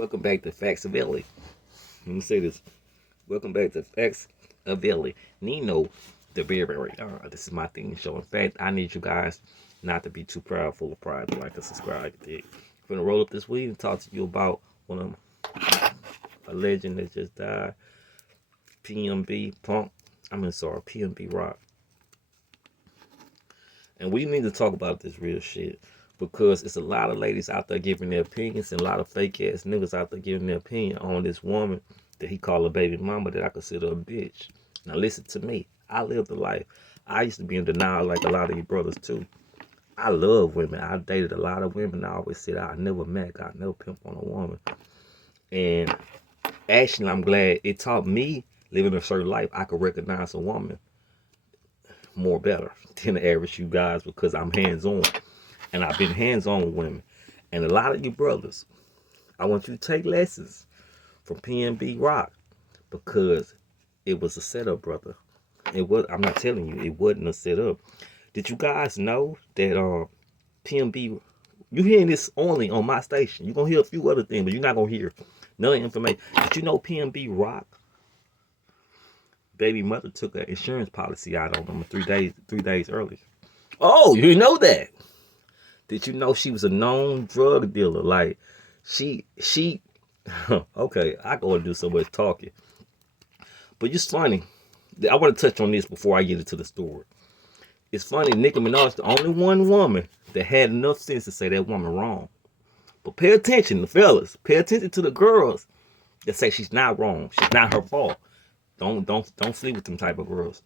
Welcome back to Facts of Ellie. Let me say this. Welcome back to Facts of Ellie. Nino, the Berry. This is my theme show. In fact, I need you guys not to be too proud, full of pride, to like and subscribe. I'm gonna roll up this week and talk to you about one of a legend that just died. PNB Punk. PNB Rock. And we need to talk about this real shit because it's a lot of ladies out there giving their opinions and a lot of fake ass niggas out there giving their opinion on this woman that he called a baby mama that I consider a bitch. Now listen to me. I lived a life. I used to be in denial like a lot of you brothers too. I love women. I dated a lot of women. I always said I never met, I never pimp on a woman. And actually, I'm glad it taught me living a certain life. I could recognize a woman more better than the average you guys because I'm hands-on. And I've been hands-on with women. And a lot of you brothers, I want you to take lessons from PNB Rock because it was a setup, brother. I'm not telling you, it wasn't a setup. Did you guys know that PNB, you hearing this only on my station. You're going to hear a few other things, but you're not going to hear none of the information. Did you know PNB Rock baby mother took an insurance policy out on him 3 days early? Oh, you know that? Did you know she was a known drug dealer? Like, she, okay, I go and do so much talking. But it's funny. I want to touch on this before I get into the story. It's funny, Nicki Minaj, the only one woman that had enough sense to say that woman wrong. But pay attention, the fellas. Pay attention to the girls that say she's not wrong. She's not her fault. Don't sleep with them type of girls.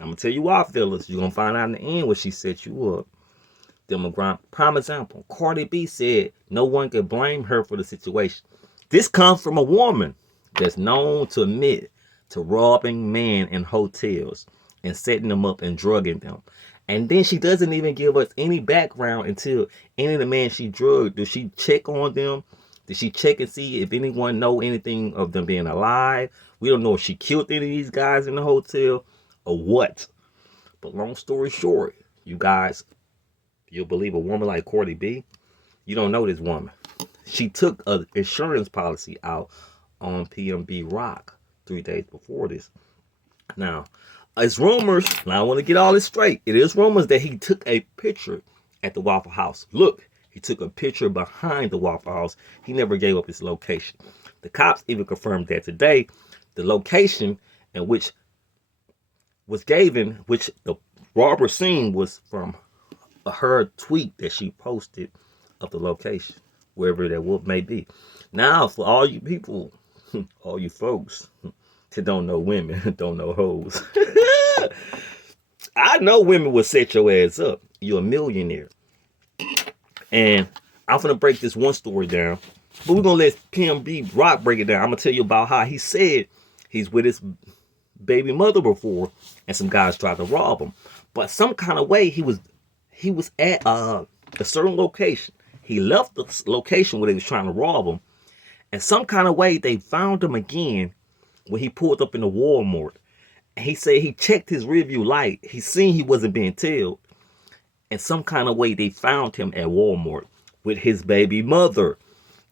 I'm gonna tell you why, fellas. You're gonna find out in the end what she set you up. Prime example, Cardi B said no one can blame her for the situation. This comes from a woman that's known to admit to robbing men in hotels and setting them up and drugging them. And then she doesn't even give us any background until any of the men she drugged. Does she check on them? Did she check and see if anyone know anything of them being alive? We don't know if she killed any of these guys in the hotel or what. But long story short, you guys, you'll believe a woman like Cardi B? You don't know this woman. She took an insurance policy out on PNB Rock 3 days before this. Now, it's rumors. Now, I want to get all this straight. It is rumors that he took a picture at the Waffle House. Look, he took a picture behind the Waffle House. He never gave up his location. The cops even confirmed that today. The location in which was given, which the robber scene was from her tweet that she posted of the location, wherever that wolf may be. Now, for all you people, all you folks that don't know women, don't know hoes, I know women will set your ass up. You're a millionaire. And I'm going to break this one story down, but we're going to let PNB Rock break it down. I'm going to tell you about how he said he's with his baby mother before and some guys tried to rob him. But some kind of way he was at a certain location. He left the location where they was trying to rob him, and some kind of way they found him again when he pulled up in the Walmart. And he said he checked his rearview light. He seen he wasn't being tailed, and some kind of way they found him at Walmart with his baby mother.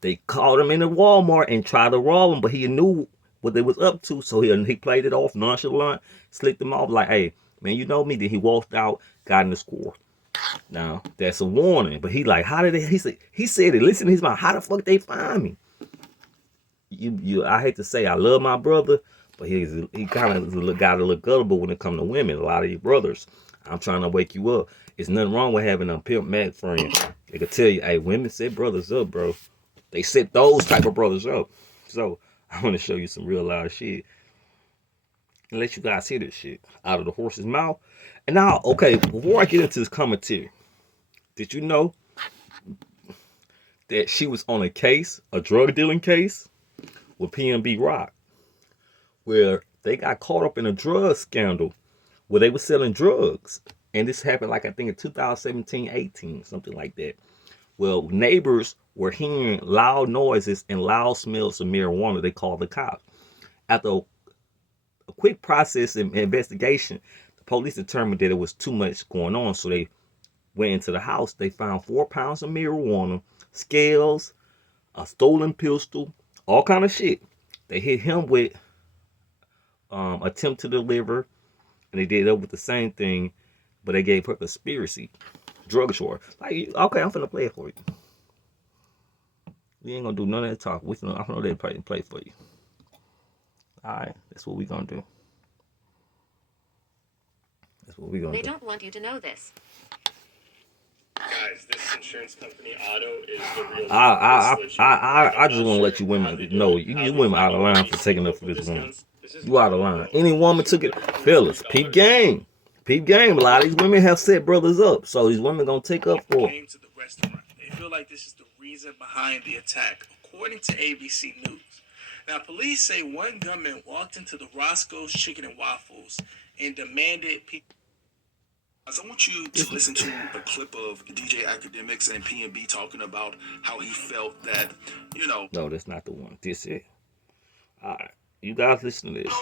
They caught him in the Walmart and tried to rob him, but he knew what they was up to, so he played it off nonchalant, slicked them off like, "Hey, man, you know me." Then he walked out, got in the score. Now, that's a warning. But he like, how did they, he said it, listen to his mouth, how the fuck they find me? I hate to say I love my brother, but he kind of got a little gullible when it comes to women. A lot of you brothers, I'm trying to wake you up. It's nothing wrong with having a pimp Mac friend. They could tell you, hey, women set brothers up, bro. They set those type of brothers up. So, I want to show you some real live shit and let you guys hear this shit out of the horse's mouth. And now, okay, before I get into this commentary, did you know that she was on a case, a drug dealing case, with PNB Rock, where they got caught up in a drug scandal where they were selling drugs? And this happened like I think in 2017, 18, something like that. Well, neighbors were hearing loud noises and loud smells of marijuana. They called the cops. After a quick process and investigation, the police determined that it was too much going on, so they went into the house. They found 4 pounds of marijuana, scales, a stolen pistol, all kind of shit. They hit him with attempt to deliver, and they did up with the same thing, but they gave her conspiracy, drug charge. Like, okay, I'm finna play it for you. We ain't gonna do none of that talk. I'm gonna let it play for you. All right, that's what we gonna do. That's what we gonna do. They don't want you to know this. Guys, this insurance company Auto is the real. I just want to let you women know you women out of line for taking up for this woman. You out of line. Any woman took it, fellas. Peep game. Peep game. A lot of these women have set brothers up, so these women gonna take up for. Came to the restaurant. They feel like this is the reason behind the attack, according to ABC News. Now, police say one gunman walked into the Roscoe's Chicken and Waffles and demanded people. I want you to listen to a clip of DJ Academics and PNB talking about how he felt that, you know. No, that's not the one. This is. All right. You guys listen to this.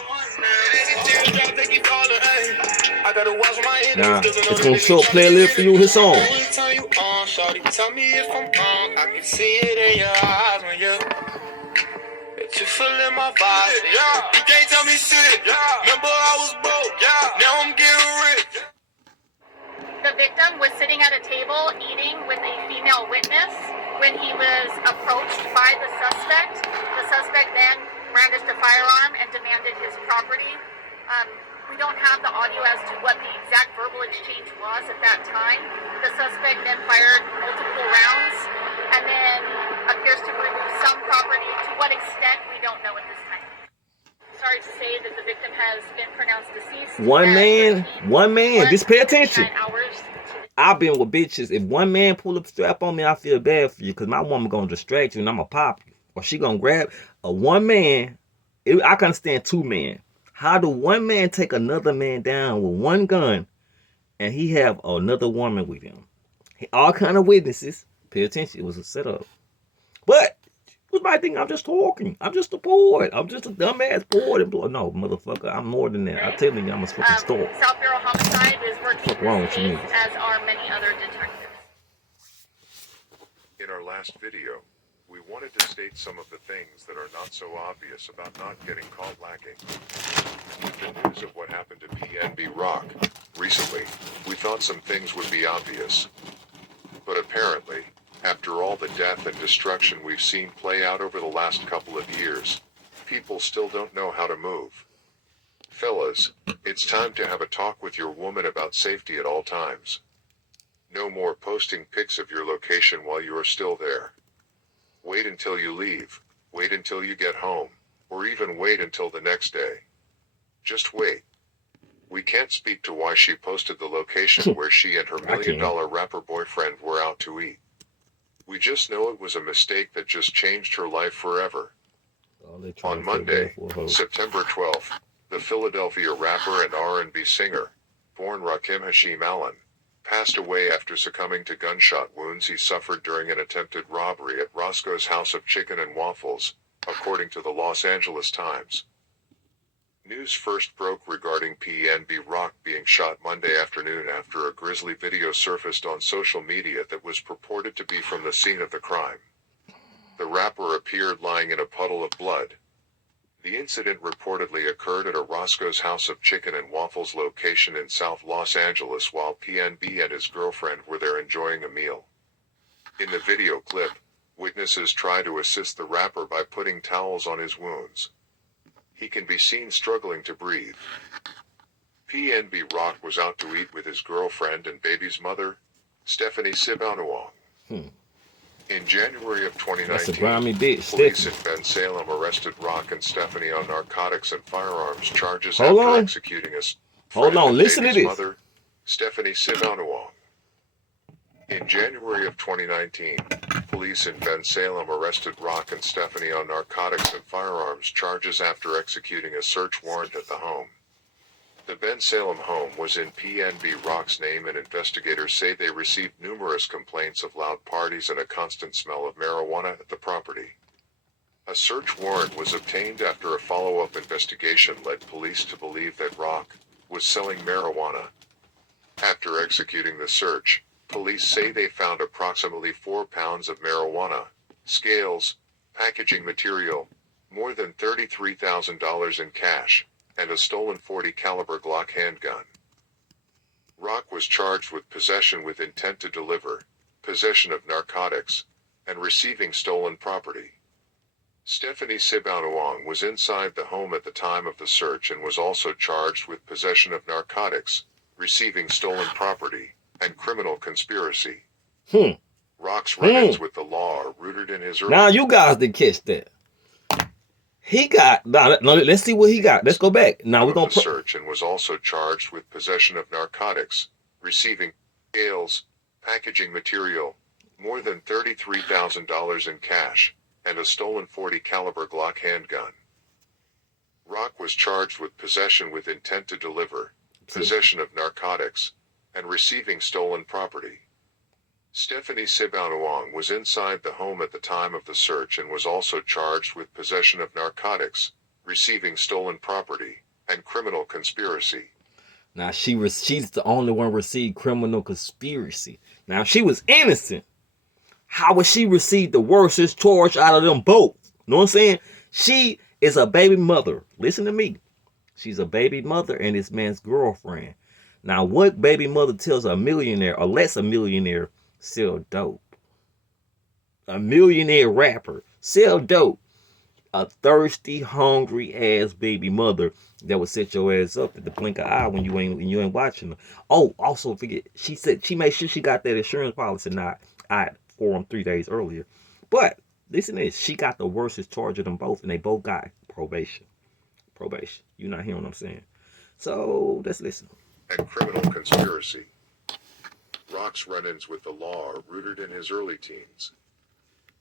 Now, it's going to show play a little for you his song. Tell me if I'm wrong. I can see it in your eyes when you're feeling my vibe. Yeah, you can't tell me shit. Yeah, remember I was broke. Yeah, now I'm getting rich. The victim was sitting at a table eating with a female witness when he was approached by the suspect. The suspect then brandished a firearm and demanded his property. We don't have the audio as to what the exact verbal exchange was at that time. The suspect then fired multiple rounds and then appears to remove some property. To what extent, we don't know at this time. Sorry to say that the victim has been pronounced deceased. One man. Just pay attention. I've been with bitches. If one man pull up strap on me, I feel bad for you because my woman gonna distract you and I'm gonna pop you. Or she gonna grab a one man. I can understand two men. How do one man take another man down with one gun and he have another woman with him? All kind of witnesses. Pay attention. It was a setup. But you might think I'm just talking. I'm just a poet. I'm just a dumbass poet. No, motherfucker. I'm more than that. I'm telling you, I'm a fucking star. South Bureau Homicide is working What's wrong with you? as are many other detectives. In our last video, we wanted to state some of the things that are not so obvious about not getting caught lacking. With the news of what happened to PNB Rock recently, we thought some things would be obvious. But apparently, after all the death and destruction we've seen play out over the last couple of years, people still don't know how to move. Fellas, it's time to have a talk with your woman about safety at all times. No more posting pics of your location while you are still there. Wait until you leave, wait until you get home, or even wait until the next day. Just wait. We can't speak to why she posted the location where she and her $1 million rapper boyfriend were out to eat. We just know it was a mistake that just changed her life forever. On Monday, September 12th, the Philadelphia rapper and R&B singer, born Rakim Hashim Allen, passed away after succumbing to gunshot wounds he suffered during an attempted robbery at Roscoe's House of Chicken and Waffles, according to the Los Angeles Times. News first broke regarding PNB Rock being shot Monday afternoon after a grisly video surfaced on social media that was purported to be from the scene of the crime. The rapper appeared lying in a puddle of blood. The incident reportedly occurred at a Roscoe's House of Chicken and Waffles location in South Los Angeles while PNB and his girlfriend were there enjoying a meal. In the video clip, witnesses try to assist the rapper by putting towels on his wounds. He can be seen struggling to breathe. PNB Rock was out to eat with his girlfriend and baby's mother, Stephanie Sibanuong. In January of 2019, police in Ben Salem arrested Rock and Stephanie on narcotics and firearms charges after executing a mother, Stephanie Sibanuong. In January of 2019, police in Ben Salem arrested Rock and Stephanie on narcotics and firearms charges after executing a search warrant at the home. The Ben Salem home was in PNB Rock's name and investigators say they received numerous complaints of loud parties and a constant smell of marijuana at the property. A search warrant was obtained after a follow-up investigation led police to believe that Rock was selling marijuana. After executing the search, police say they found approximately 4 pounds of marijuana, scales, packaging material, more than $33,000 in cash, and a stolen .40 caliber Glock handgun. Rock was charged with possession with intent to deliver, possession of narcotics, and receiving stolen property. Stephanie Sibaunuang was inside the home at the time of the search and was also charged with possession of narcotics, receiving stolen property, and criminal conspiracy. Rock's run-ins with the law are rooted in his early... Now you guys didn't catch that. He got, now let's see what he got. Let's go back. Now we're going to search and was also charged with possession of narcotics, receiving scales, packaging material, more than $33,000 in cash, and a stolen .40 caliber Glock handgun. Rock was charged with possession with intent to deliver, possession of narcotics, and receiving stolen property. Stephanie Sibaunuang was inside the home at the time of the search and was also charged with possession of narcotics, receiving stolen property, and criminal conspiracy. Now she's the only one received criminal conspiracy. Now if she was innocent, how would she receive the worstest charge out of them both? You know what I'm saying? She is a baby mother. Listen to me. She's a baby mother and this man's girlfriend. Now what baby mother tells a millionaire or lets a millionaire sell dope? A millionaire rapper sell dope. A thirsty, hungry ass baby mother that would set your ass up at the blink of an eye when you ain't watching her. Oh, also forget, she said she made sure she got that insurance policy not for them 3 days earlier. But listen to this, she got the worstest charge of them both, and they both got probation. You're not hearing what I'm saying. So let's listen. And criminal conspiracy. Rock's run-ins with the law are rooted in his early teens.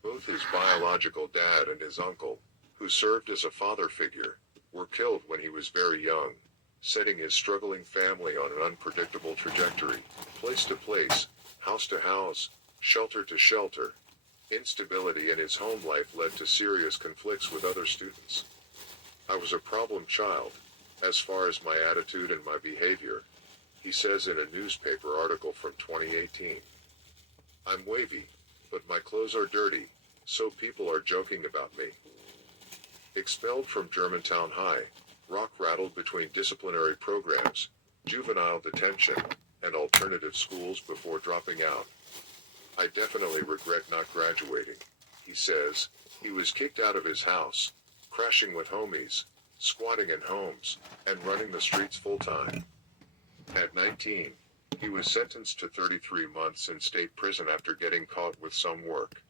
Both his biological dad and his uncle, who served as a father figure, were killed when he was very young, setting his struggling family on an unpredictable trajectory. Place to place, house to house, shelter to shelter. Instability in his home life led to serious conflicts with other students. I was a problem child, as far as my attitude and my behavior, he says in a newspaper article from 2018. I'm wavy, but my clothes are dirty, so people are joking about me. Expelled from Germantown High, Rock rattled between disciplinary programs, juvenile detention, and alternative schools before dropping out. I definitely regret not graduating, he says. He was kicked out of his house, crashing with homies, squatting in homes, and running the streets full-time. At 19, he was sentenced to 33 months in state prison after getting caught with some work.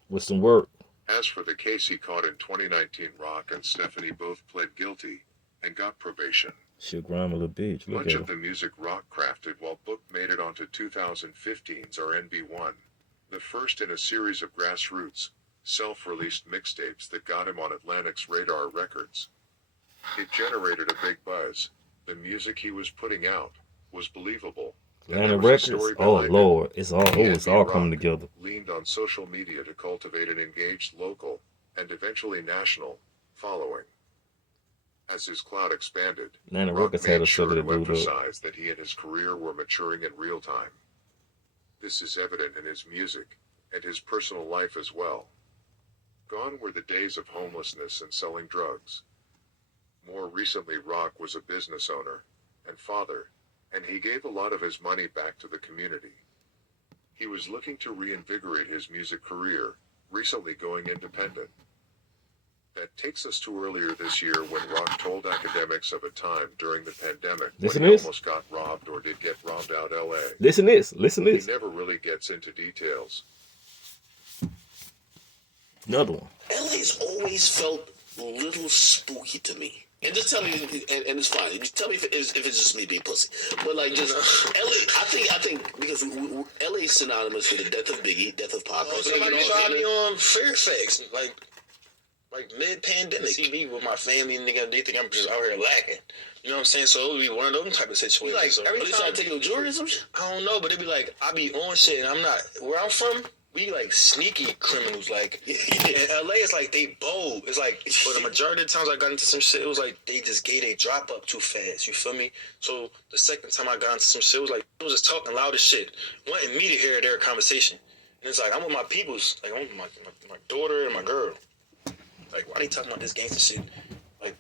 As for the case he caught in 2019, Rock and Stephanie both pled guilty and got probation. She'll grind a little bitch. Much of the music Rock crafted while booked made it onto 2015's RNB1, the first in a series of grassroots, self-released mixtapes that got him on Atlantic's radar records. It generated a big buzz. The music he was putting out was believable. Atlantic Records? Oh Lord, it's all coming together. Leaned on social media to cultivate an engaged local, and eventually national, following. As his clout expanded, Atlantic Rock Records had a made sure sugar to to do emphasize that he and his career were maturing in real time. This is evident in his music, and his personal life as well. Gone were the days of homelessness and selling drugs. More recently, Rock was a business owner and father, and he gave a lot of his money back to the community. He was looking to reinvigorate his music career, recently going independent. That takes us to earlier this year when Rock told academics of a time during the pandemic when he almost got robbed or did get robbed out LA. Listen this. He never really gets into details. Another one. LA's always felt a little spooky to me. And just tell me, and it's fine. Just tell me if it's just me being pussy. But like, just LA. I think because LA is synonymous with the death of Biggie, death of Pac. Somebody saw me on Fairfax, like mid-pandemic. See me with my family, and they think I'm just out here lacking. You know what I'm saying? So it would be one of those type of situations. Like every time I take no jewelry or some shit. I don't know, but it'd be like I be on shit, and I'm not where I'm from. We like sneaky criminals, like in LA. It's like they bold. It's like, but the majority of the times I got into some shit, it was like they just gave a drop up too fast. You feel me? So the second time I got into some shit, it was like it was just talking loud as shit, wanting me to hear their conversation. And it's like I'm with my peoples, like I'm with my daughter and my girl. Like, why they talking about this gangster shit? Like,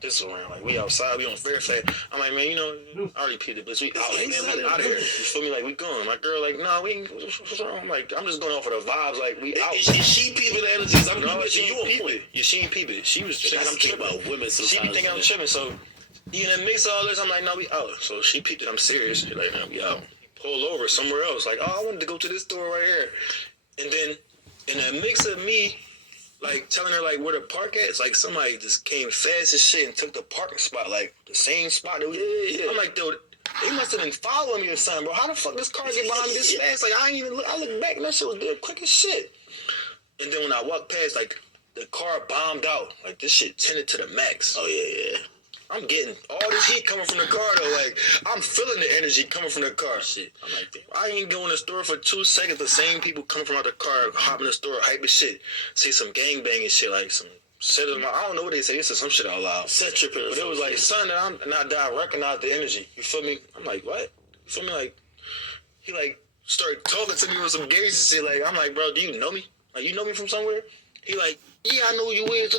this around, like, we outside, we on Fairfax. I'm like, man, you know, I already peed the blitz. We out, like, man, we out of here. You feel me? Like, we going. My girl, like, nah, we ain't, what's wrong? I'm like, I'm just going off of the vibes, like, we out. Is she peeping the energies? I'm No, not she you ain't on peep point. it. Yeah, she ain't peep it. She was thinking I'm tripping. about women sometimes. She be thinking I'm tripping, so in the mix of all this, I'm like, no, we out. So she peeped it, I'm serious. She like, no, we out. Pull over somewhere else. Like, oh, I wanted to go to this store right here. And then in the mix of me, like, telling her, like, where to park at, it's like somebody just came fast as shit and took the parking spot, like, the same spot that we... Yeah. I'm like, dude, they must have been following me or something, bro. How the fuck this car get behind me this fast? Like, I ain't even look. I look back and that shit was dead quick as shit. And then when I walked past, like, the car bombed out. Like, this shit tended to the max. Oh, yeah. I'm getting all this heat coming from the car, though. Like, I'm feeling the energy coming from the car. Shit. I'm like, damn, I ain't go in the store for 2 seconds. The same people coming from out the car, hop in the store, hype as shit. Say some gangbanging shit, like some shit. I don't know what they say. This is some shit out loud. Set tripping. But it was like, son, and I recognized the energy. You feel me? I'm like, what? You feel me? Like, he, like, started talking to me with some gangster shit. Like, I'm like, bro, do you know me? Like, you know me from somewhere? He like, yeah, I know you is.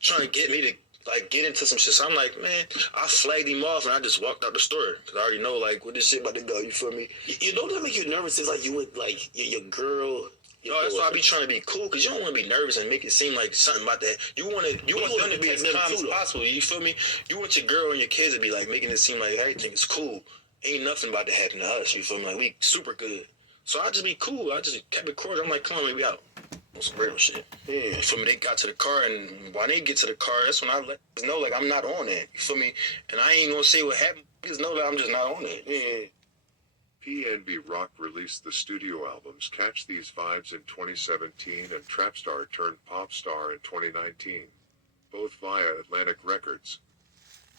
Trying to get me to, like, get into some shit. So I'm like, man, I flagged him off and I just walked out the store. Because I already know, like, where this shit about to go. You feel me? You know that make you nervous? It's like you with, like, your girl. No, that's why I be trying to be cool. Because you don't want to be nervous and make it seem like something about that. You want them to be as calm as possible. You feel me? You want your girl and your kids to be, like, making it seem like everything is cool. Ain't nothing about to happen to us. You feel me? Like, we super good. So I just be cool. I just kept it cordial. I'm like, come on, man, we out. On some real shit. Yeah. You feel me? They got to the car, and when they get to the car, that's when I let them know, like, I'm not on that. You feel me? And I ain't gonna say what happened. Just know that I'm just not on it. Yeah. PNB Rock released the studio albums Catch These Vibes in 2017 and Trapstar turned Popstar in 2019, both via Atlantic Records.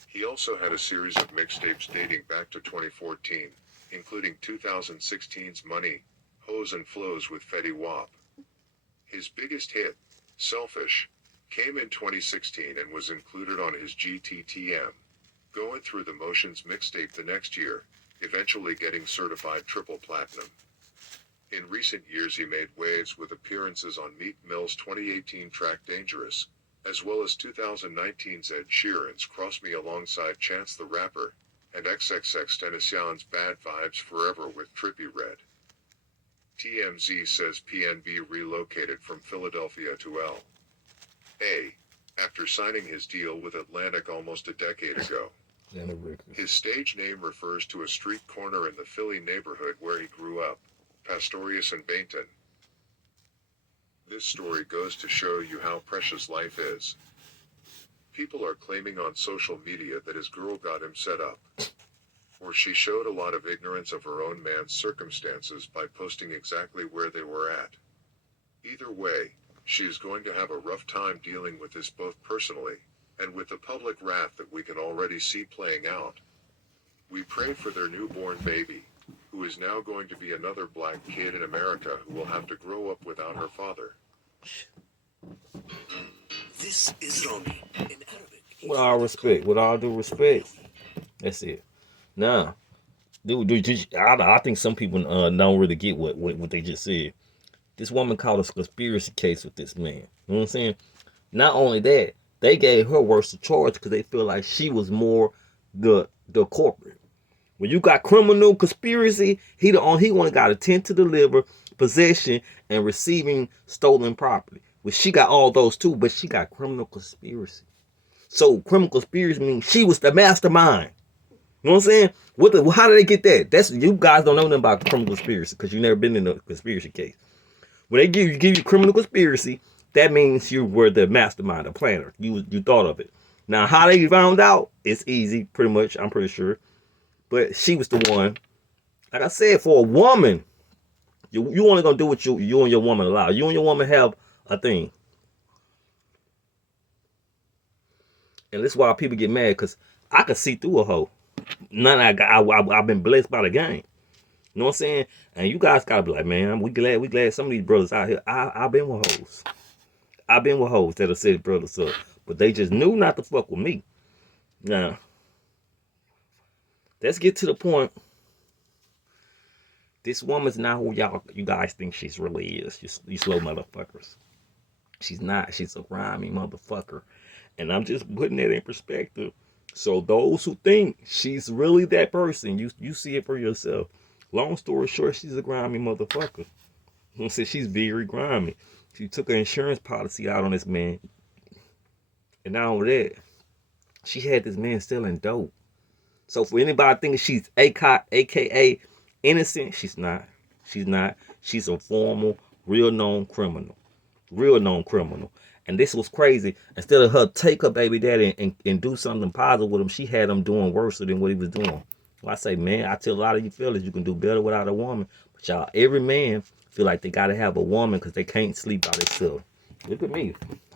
He also had a series of mixtapes dating back to 2014, including 2016's Money, Hoes and Flows with Fetty Wap. His biggest hit, Selfish, came in 2016 and was included on his GTTM, Going Through the Motions mixtape the next year, eventually getting certified triple platinum. In recent years he made waves with appearances on Meek Mill's 2018 track Dangerous, as well as 2019's Ed Sheeran's Cross Me alongside Chance the Rapper, and XXXTentacion's Bad Vibes Forever with Trippie Redd. TMZ says PNB relocated from Philadelphia to L.A. after signing his deal with Atlantic almost a decade ago. His stage name refers to a street corner in the Philly neighborhood where he grew up, Pastorius and Bainton. This story goes to show you how precious life is. People are claiming on social media that his girl got him set up, or she showed a lot of ignorance of her own man's circumstances by posting exactly where they were at. Either way, she is going to have a rough time dealing with this both personally, and with the public wrath that we can already see playing out. We pray for their newborn baby, who is now going to be another black kid in America who will have to grow up without her father. This is Romy in Arabic. With all respect, with all due respect, that's it. Now, I think some people don't really get what they just said. This woman called a conspiracy case with this man. You know what I'm saying? Not only that, they gave her worse charge because they feel like she was more the corporate. When you got criminal conspiracy, he only got intent to deliver, possession, and receiving stolen property. Well, she got all those too, but she got criminal conspiracy. So criminal conspiracy means she was the mastermind. You know what I'm saying? How did they get that? That's you guys don't know nothing about criminal conspiracy because you've never been in a conspiracy case. When they give you criminal conspiracy, that means you were the mastermind, the planner. You thought of it. Now, how they found out, it's easy, pretty much, I'm pretty sure. But she was the one. Like I said, for a woman, you only gonna do what you and your woman allow. You and your woman have a thing. And that's why people get mad, because I can see through a hoe. I've been blessed by the game. You know what I'm saying? And you guys gotta be like, man, we glad some of these brothers out here. I've been with hoes. I've been with hoes that have said brothers up. But they just knew not to fuck with me. Now, let's get to the point. This woman's not who you guys think she's really is. You slow motherfuckers. She's not. She's a grimy motherfucker. And I'm just putting that in perspective. So those who think she's really that person, you see it for yourself. Long story short, she's a grimy motherfucker. I said she's very grimy. She took an insurance policy out on this man. And not only that, she had this man selling dope. So for anybody thinking she's AKA innocent, she's not. She's not. She's a formal, real known criminal. Real known criminal. And this was crazy. Instead of her take her baby daddy and do something positive with him, she had him doing worse than what he was doing. Well, I say, man, I tell a lot of you fellas you can do better without a woman. But y'all, every man feel like they got to have a woman because they can't sleep by themselves. Look at me.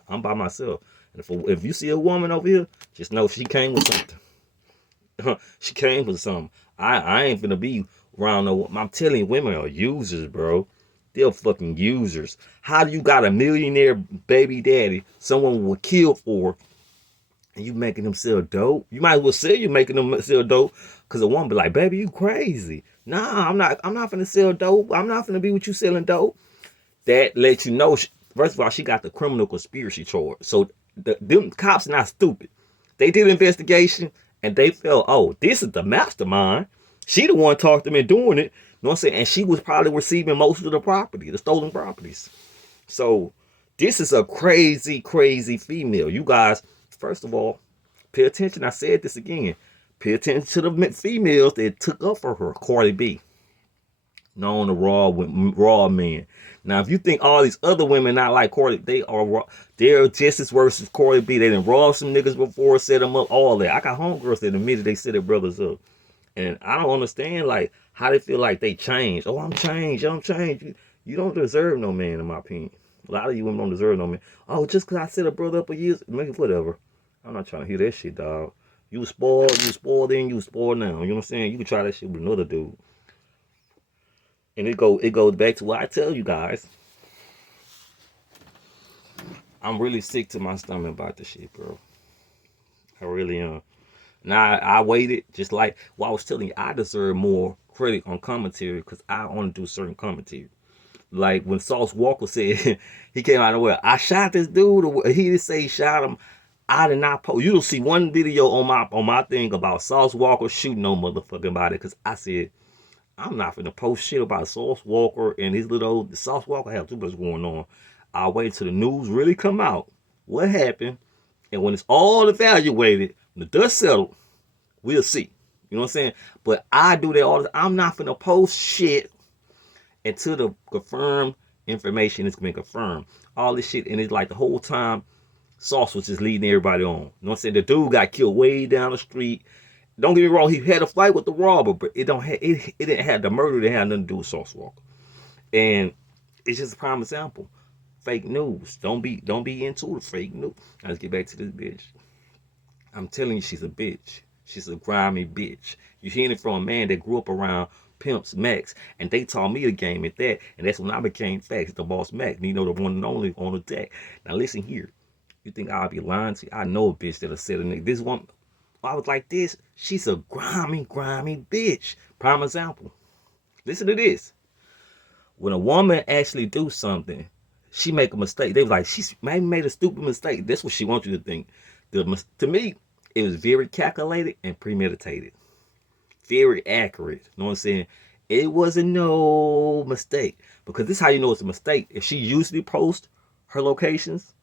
I'm by myself. And if you see a woman over here, just know she came with something. She came with something. I ain't finna be around no. I'm telling you, women are users, bro. They're fucking users. How do you got a millionaire baby daddy, someone will kill for, and you making them sell dope? You might as well say you making them sell dope, cause a woman be like, baby, you crazy. Nah, I'm not finna sell dope. I'm not finna be with you selling dope. That lets you know, first of all, she got the criminal conspiracy charge. So them cops not stupid. They did an investigation and they felt, oh, this is the mastermind. She the one talked them into doing it. You know what I'm saying? And she was probably receiving most of the property, the stolen properties. So this is a crazy, crazy female. You guys, first of all, pay attention. I said this again. Pay attention to the females that took up for her. Cardi B. Known to raw men. Now, if you think all these other women not like Cardi, they're just as worse as Cardi B. They done robbed some niggas before, set them up, all that. I got homegirls that admitted they set their brothers up. And I don't understand, like, how they feel like they changed. Oh, I'm changed. You don't deserve no man, in my opinion. A lot of you women don't deserve no man. Oh, just because I set a brother up for years, make it whatever. I'm not trying to hear that shit, dog. You was spoiled then, you was spoiled now. You know what I'm saying? You can try that shit with another dude. And it goes back to what I tell you guys. I'm really sick to my stomach about this shit, bro. I really am. Now, I waited, just like I was telling you, I deserve more credit on commentary because I only do certain commentary. Like when Sauce Walker said, he came out of nowhere, I shot this dude, he didn't say he shot him. I did not post. You'll see one video on my thing about Sauce Walker shooting no motherfucking body because I said, I'm not finna post shit about Sauce Walker and his little Sauce Walker have too much going on. I'll wait till the news really come out. What happened? And when it's all evaluated, when the dust settled, we'll see. You know what I'm saying? But I do that all the time. I'm not finna post shit until the confirmed information is been confirmed. All this shit, and it's like the whole time Sauce was just leading everybody on. You know what I'm saying? The dude got killed way down the street. Don't get me wrong, he had a fight with the robber, but it didn't have the murder. It had nothing to do with Sauce Walker. And it's just a prime example. Fake news. Don't be into the fake news. Now let's get back to this bitch. I'm telling you, she's a bitch. She's a grimy bitch. You're hearing it from a man that grew up around pimps, Max, and they taught me the game at that. And that's when I became Facts, the boss Max. You know, the one and only on the deck. Now listen here. You think I'll be lying to you? I know a bitch that'll say a nigga. This one, I was like this. She's a grimy bitch. Prime example. Listen to this. When a woman actually do something, she make a mistake. They was like, she's maybe made a stupid mistake. That's what she wants you to think. To me, it was very calculated and premeditated. Very accurate. You know what I'm saying? It wasn't no mistake. Because this is how you know it's a mistake. If she usually posts her locations.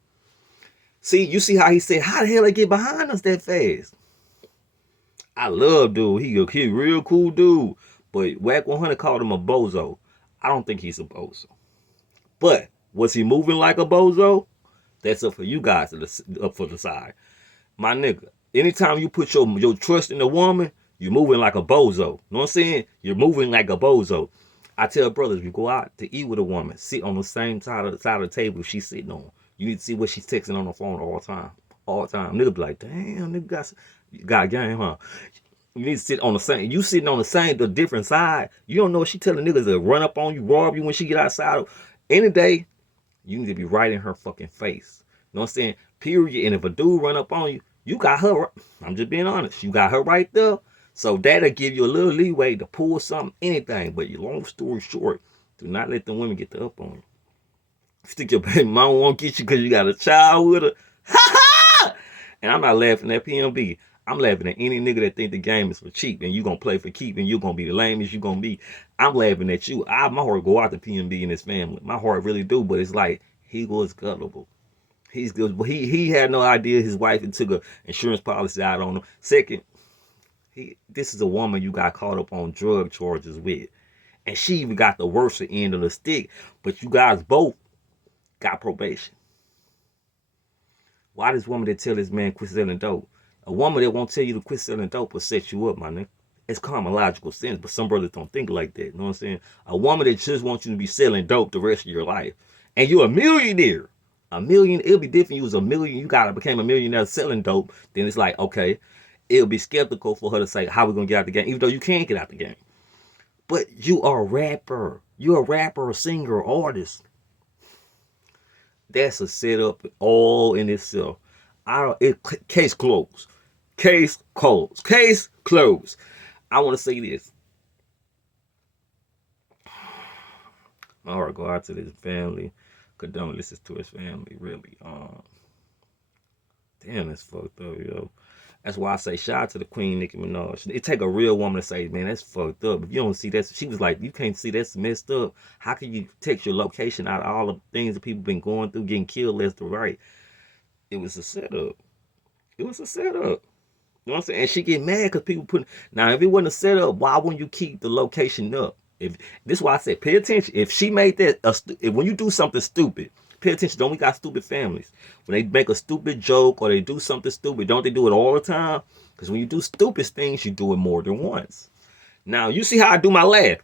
See, you see how he said, how the hell they get behind us that fast? I love dude. He a real cool dude. But Wack 100 called him a bozo. I don't think he's a bozo. But was he moving like a bozo? That's up for you guys up for the side. My nigga, anytime you put your trust in a woman, you're moving like a bozo. You know what I'm saying? You're moving like a bozo. I tell brothers, if you go out to eat with a woman, sit on the same side of the table she's sitting on. You need to see what she's texting on the phone all the time. All the time. Nigga be like, damn, nigga got game, huh? You need to sit on the same. You sitting on the different side. You don't know if she telling niggas to run up on you, rob you when she get outside. Any day, you need to be right in her fucking face. You know what I'm saying? Period. And if a dude run up on you, you got her. I'm just being honest. You got her right there. So that'll give you a little leeway to pull something, anything. But your long story short, do not let the women get the up on you. Think your baby mama won't get you because you got a child with her. Ha ha! And I'm not laughing at PMB. I'm laughing at any nigga that think the game is for cheap and you gonna play for keep and you gonna be the lamest you gonna be. I'm laughing at you. My heart go out to PMB and his family. My heart really do, but it's like he was gullible. He's good, but he had no idea his wife and took a insurance policy out on him. Second, this is a woman you got caught up on drug charges with, and she even got the worst end of the stick. But you guys both got probation. Why this woman that tell this man quit selling dope? A woman that won't tell you to quit selling dope will set you up, my nigga. It's common logical sense, but some brothers don't think like that. You know what I'm saying? A woman that just wants you to be selling dope the rest of your life, and you're a millionaire. It'll be different. You was a million, you became a millionaire selling dope. Then it's like, okay, it'll be skeptical for her to say, how we gonna get out the game? Even though you can't get out the game. But you are a rapper. You're a rapper, a singer, artist. That's a setup all in itself. Case closed. Case closed. Case closed. I want to say this. My heart go out to this family. Condolences to his family, really. Damn, that's fucked up, yo. That's why I say shout out to the Queen Nicki Minaj. It take a real woman to say, man, that's fucked up. If you don't see that, she was like, you can't see that's messed up. How can you text your location out of all the things that people been going through, getting killed left to right? It was a setup. It was a setup. You know what I'm saying? And she get mad because people put. Now, if it wasn't a setup, why wouldn't you keep the location up? This is why I said pay attention. If she made that, when you do something stupid, pay attention. Don't we got stupid families? When they make a stupid joke or they do something stupid, don't they do it all the time? Because when you do stupid things, you do it more than once. Now, you see how I do my laugh.